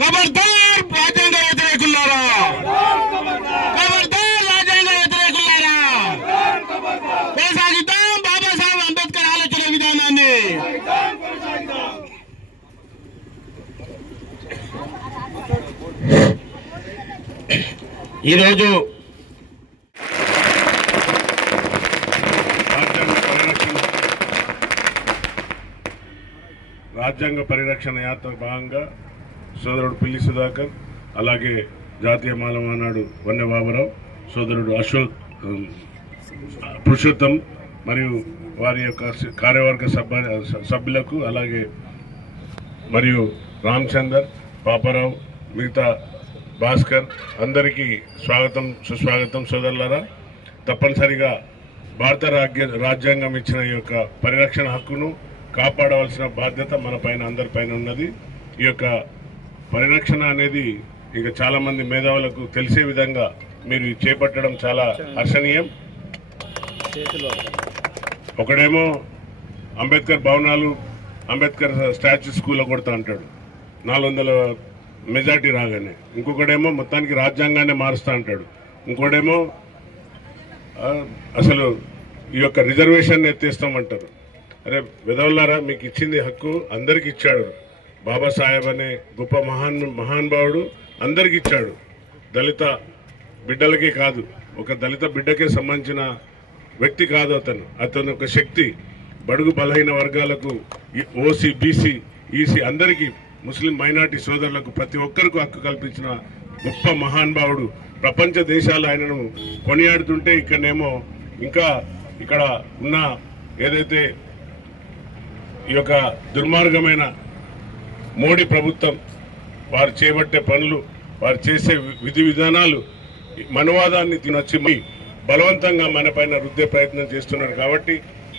ఖబర్దార్ రాజ్యాంగ వ్యతిరేకులారా, ఖబర్దార్ రాజ్యాంగ వ్యతిరేకులారా, కొనసాగిద్దాం బాబాసాహెబ్ అంబేద్కర్ ఆలోచన విధానాన్ని. ఈరోజు రాజ్యాంగ పరిరక్షణ యాత్ర భాగంగా సోదరుడు పిల్లి సుధాకర్, అలాగే జాతీయ మాలమానాడు వన్నె బాబురావు, సోదరుడు అశోక్ పురుషోత్తం మరియు వారి యొక్క కార్యవర్గ సభ్యులకు, అలాగే మరియు రామచందర్, పాపారావు, మిగతా భాస్కర్ అందరికీ స్వాగతం సుస్వాగతం. సోదరులారా, తప్పనిసరిగా భారత రాజ్యాంగం ఇచ్చిన ఈ యొక్క పరిరక్షణ హక్కును కాపాడవలసిన బాధ్యత మన పైన అందరిపైన ఉన్నది. ఈ యొక్క పరిరక్షణ అనేది ఇక చాలామంది మేధావులకు తెలిసే విధంగా మీరు చేపట్టడం చాలా హర్షణీయం. ఒకడేమో అంబేద్కర్ భవనాలు, అంబేద్కర్ స్టాచ్యూ స్కూల్లో కొడతా అంటాడు 400 మెజార్టీ రాగానే. ఇంకొకడేమో మొత్తానికి రాజ్యాంగాన్ని మారుస్తా అంటాడు. ఇంకోడేమో అసలు ఈ యొక్క రిజర్వేషన్ ఎత్తేస్తామంటారు. అరే విధవల్లారా, మీకు ఇచ్చింది హక్కు అందరికి ఇచ్చాడు. బాబాసాహెబ్ అనే గొప్ప మహానుభావుడు అందరికి ఇచ్చాడు. దళిత బిడ్డలకే కాదు, ఒక దళిత బిడ్డకే సంబంధించిన వ్యక్తి కాదు అతను ఒక శక్తి. బడుగు బలహీన వర్గాలకు, ఓసీ, బీసీ, ఈసీ అందరికీ, ముస్లిం మైనార్టీ సోదరులకు ప్రతి ఒక్కరికి హక్కు కల్పించిన గొప్ప మహానుభావుడు. ప్రపంచ దేశాలు ఆయనను కొనియాడుతుంటే ఇక్కడనేమో ఇంకా ఇక్కడ ఉన్న ఏదైతే ఈ యొక్క దుర్మార్గమైన మోడీ ప్రభుత్వం వారు చేపట్టే పనులు, వారు చేసే విధి విధానాలు మనవాదాన్ని తినొచ్చి బలవంతంగా మన పైన రుద్దే ప్రయత్నం చేస్తున్నారు. కాబట్టి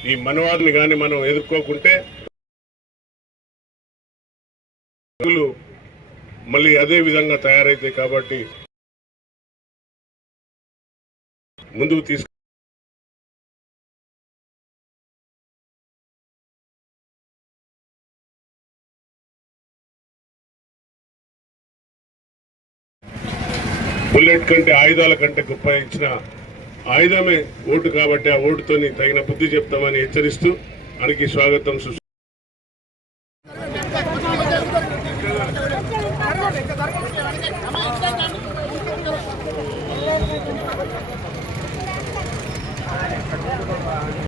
ఈ మనవాదాన్ని కానీ మనం ఎదుర్కోకుంటే మళ్ళీ అదే విధంగా తయారైతాయి. కాబట్టి ముందుకు తీసుకు బుల్లెట్ కంటే ఆయుధాల కంటే గొప్ప ఇచ్చిన ఆయుధమే ఓటు. కాబట్టి ఆ ఓటుతోని తగిన బుద్ధి చెప్తామని హెచ్చరిస్తూ మనకి స్వాగతం.